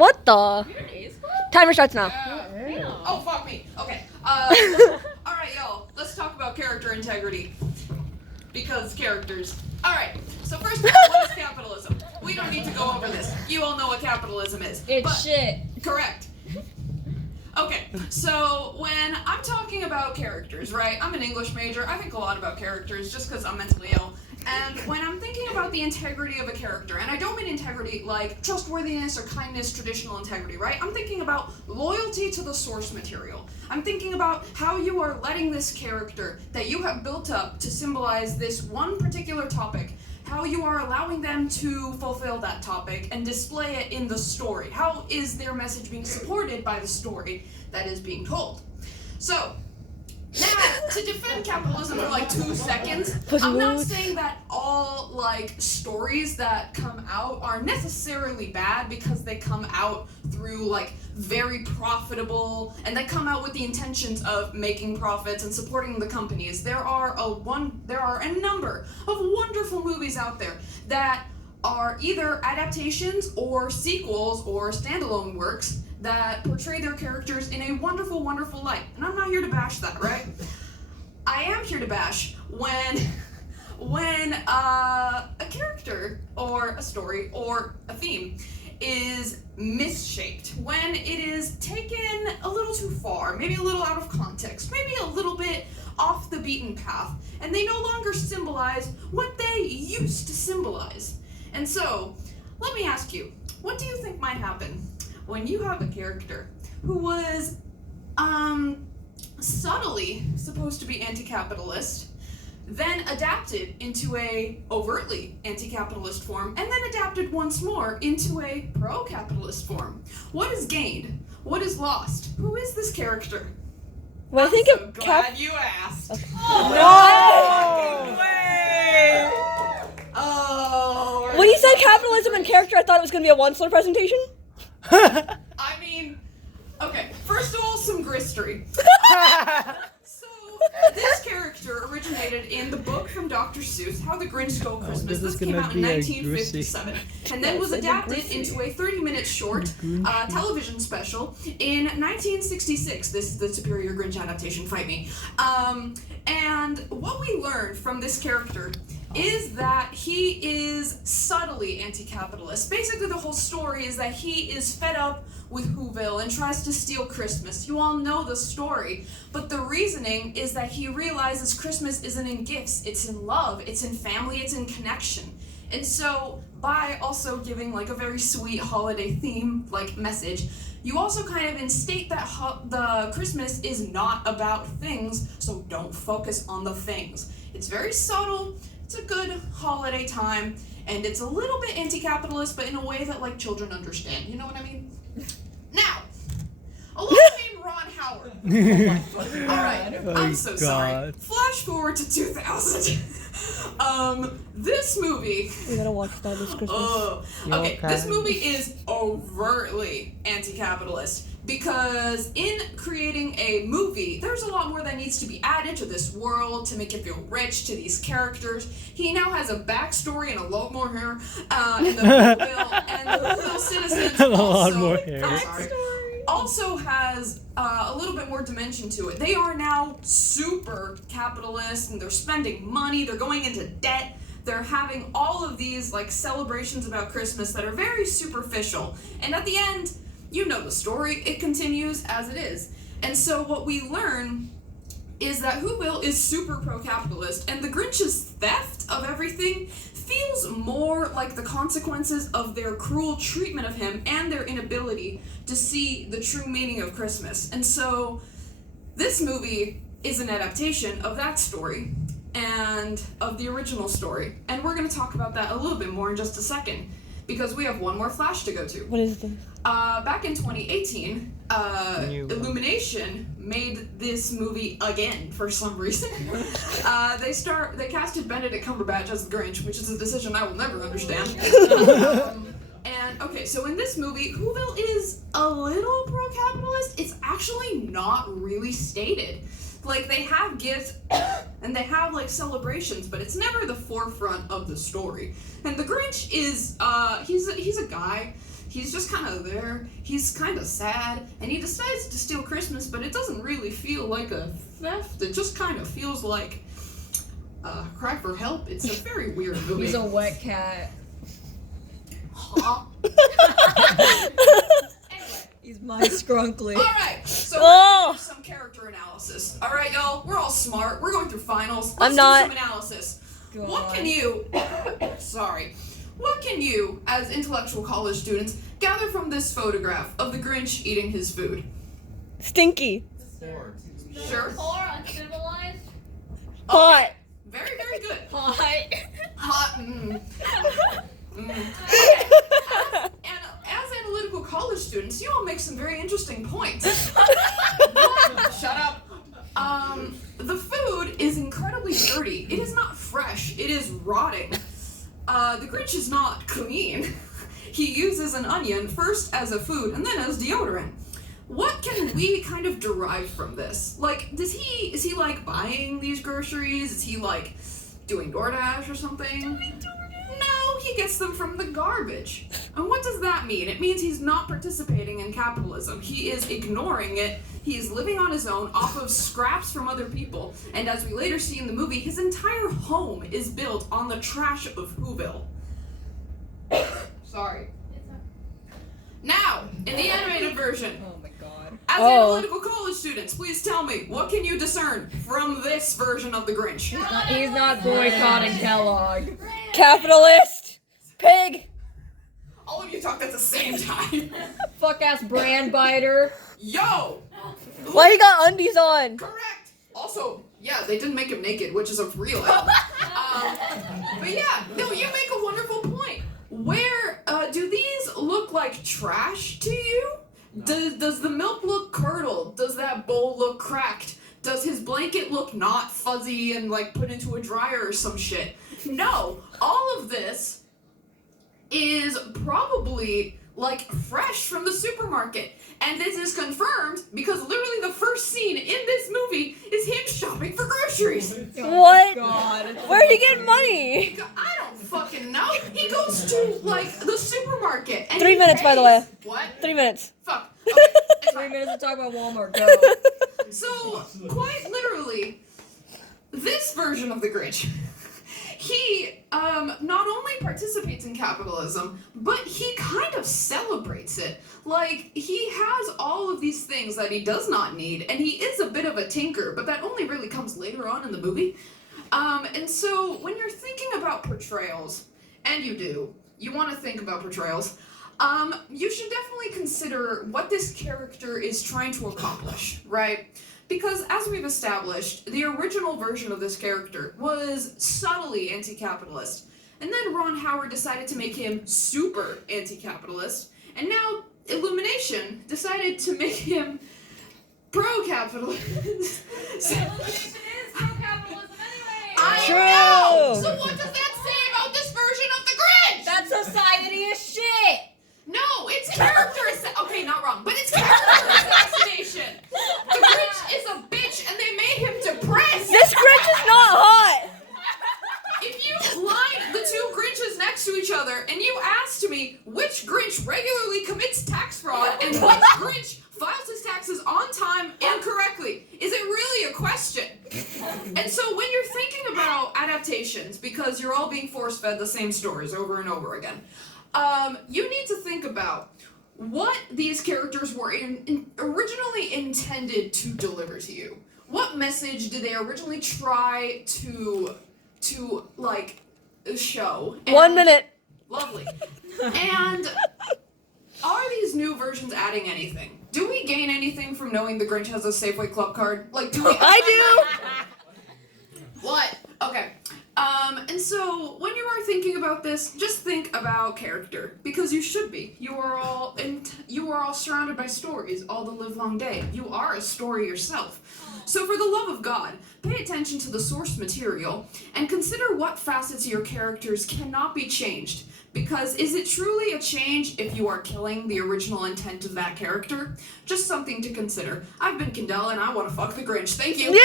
What the? Timer starts now. Oh, fuck me. Okay. Alright, y'all. Let's talk about character integrity. Because characters. Alright. So first of all, what is capitalism? We don't need to go over this. You all know what capitalism is. It's shit. Correct. Okay, so when I'm talking about characters, right? I'm an English major. I think a lot about characters just because I'm mentally ill. And when I'm thinking about the integrity of a character, and I don't mean integrity like trustworthiness or kindness, traditional integrity, right? I'm thinking about loyalty to the source material. I'm thinking about how you are letting this character that you have built up to symbolize this one particular topic, how you are allowing them to fulfill that topic and display it in the story. How is their message being supported by the story that is being told? So, now, to defend capitalism for like 2 seconds, I'm not saying that all like stories that come out are necessarily bad because they come out through like very profitable and they come out with the intentions of making profits and supporting the companies. There are a number of wonderful movies out there that are either adaptations or sequels or standalone works that portray their characters in a wonderful, wonderful light. And I'm not here to bash that, right? I am here to bash when a character or a story or a theme is misshaped, when it is taken a little too far, maybe a little out of context, maybe a little bit off the beaten path, and they no longer symbolize what they used to symbolize. And so, let me ask you, what do you think might happen when you have a character who was subtly supposed to be anti-capitalist, then adapted into a overtly anti-capitalist form, and then adapted once more into a pro-capitalist form? What is gained? What is lost? Who is this character? Well, I think I'm so glad you asked. Okay. No way! Oh. When you said capitalism and character, I thought it was going to be a one-slur presentation. I mean, okay, first of all, some gristery. So, this character originated in the book from Dr. Seuss, How the Grinch Stole Christmas. This came out in 1957, and then was adapted into a 30-minute short television special in 1966. This is the Superior Grinch adaptation, fight me. And what we learned from this character is that he is subtly anti-capitalist. Basically, the whole story is that he is fed up with Whoville and tries to steal Christmas. You all know the story, but the reasoning is that he realizes Christmas isn't in gifts, it's in love, it's in family, it's in connection. And so, by also giving like a very sweet holiday theme, like message, you also kind of instate that the Christmas is not about things, so don't focus on the things. It's very subtle. It's a good holiday time, and it's a little bit anti-capitalist, but in a way that like children understand. You know what I mean? Now, a little named Ron Howard. Alright, I'm so sorry. Flash forward to 2000. This movie... We gotta watch that this Christmas. Okay, this movie is overtly anti-capitalist. Because in creating a movie, there's a lot more that needs to be added to this world to make it feel rich, to these characters. He now has a backstory and a lot more hair. And the Whoville citizens also has a little bit more dimension to it. They are now super capitalist, and they're spending money, they're going into debt. They're having all of these like celebrations about Christmas that are very superficial. And at the end, you know the story, it continues as it is. And so what we learn is that Whoville is super pro-capitalist, and the Grinch's theft of everything feels more like the consequences of their cruel treatment of him and their inability to see the true meaning of Christmas. And so this movie is an adaptation of that story and of the original story. And we're going to talk about that a little bit more in just a second, because we have one more flash to go to. What is this? Back in 2018, Illumination made this movie again for some reason. They casted Benedict Cumberbatch as the Grinch, which is a decision I will never understand. And okay, so in this movie, Whoville is a little pro-capitalist. It's actually not really stated. Like, they have gifts and they have like celebrations, but it's never the forefront of the story. And the Grinch is he's a guy He's just kind of there. He's kind of sad, and he decides to steal Christmas, but it doesn't really feel like a theft. It just kind of feels like cry for help. It's a very weird movie. He's a wet cat. Huh? He's my scrunkly. All right, so Oh. we're gonna do some character analysis. All right, y'all, we're all smart. We're going through finals. I'm Let's not. do some analysis. God. What can you, what can you, as intellectual college students, gather from this photograph of the Grinch eating his food? Stinky. Sure. Poor, uncivilized. Hot. Very, very good. Hi. Hot. And as analytical college students, you all make some very interesting points. Shut up. The food is incredibly dirty. It is not fresh. It is rotting. The Grinch is not clean. He uses an onion first as a food and then as deodorant. What can we kind of derive from this? Like, is he like buying these groceries? Is he like doing DoorDash or something? No, he gets them from the garbage. And what does that mean? It means he's not participating in capitalism. He is ignoring it. He is living on his own off of scraps from other people. And as we later see in the movie, his entire home is built on the trash of Whoville. Sorry. Now, in the animated version, Oh my god. as Oh. analytical college students, please tell me, what can you discern from this version of the Grinch? He's not boycotting Kellogg. Capitalist. Pig. All of you talked at the same time. Fuck ass brand biter. Yo! Why he got undies on? Correct! Also, yeah, they didn't make him naked, which is a real L. But yeah, no, you make a wonderful point. Where, do these look like trash to you? Does the milk look curdled? Does that bowl look cracked? Does his blanket look not fuzzy and like put into a dryer or some shit? No, all of this is probably like fresh from the supermarket. And this is confirmed because literally the first scene in this movie is him shopping for groceries. What? God. Where'd he get money? I don't fucking know. He goes to like the supermarket. And 3 he minutes, by the way. pays- What? 3 minutes. Fuck. Okay, it's 3 fine. minutes to talk about Walmart. Go. So, quite literally, this version of the Grinch, he not only participates in capitalism, but he kind of celebrates it. Like, he has all of these things that he does not need, and he is a bit of a tinker, but that only really comes later on in the movie. And so, when you're thinking about portrayals, and you want to think about portrayals, you should definitely consider what this character is trying to accomplish, right? Because as we've established, the original version of this character was subtly anti-capitalist. And then Ron Howard decided to make him super anti-capitalist. And now Illumination decided to make him pro-capitalist. Illumination is pro-capitalism anyway. I True. know! So what does that say about this version of the Grinch? That society is shit. No, it's character okay, not wrong, but it's character assassination. The Grinch is a bitch and they made him depressed. This Grinch is not hot. If you line the two Grinches next to each other and you asked me which Grinch regularly commits tax fraud and which Grinch files his taxes on time and correctly, is it really a question? And so when you're thinking about adaptations, because you're all being force-fed the same stories over and over again, you need to think about what these characters were originally intended to deliver to you. What message did they originally try to like show? And 1 minute. Lovely. And are these new versions adding anything? Do we gain anything from knowing the Grinch has a Safeway Club card? Like, do we? I What? Okay. And so when you are thinking about this, just think about character, because you should be. You are all surrounded by stories all the livelong day. You are a story yourself. So for the love of God, pay attention to the source material and consider what facets of your characters cannot be changed. Because is it truly a change if you are killing the original intent of that character? Just something to consider. I've been Candela and I want to fuck the Grinch. Thank you. do. Yeah!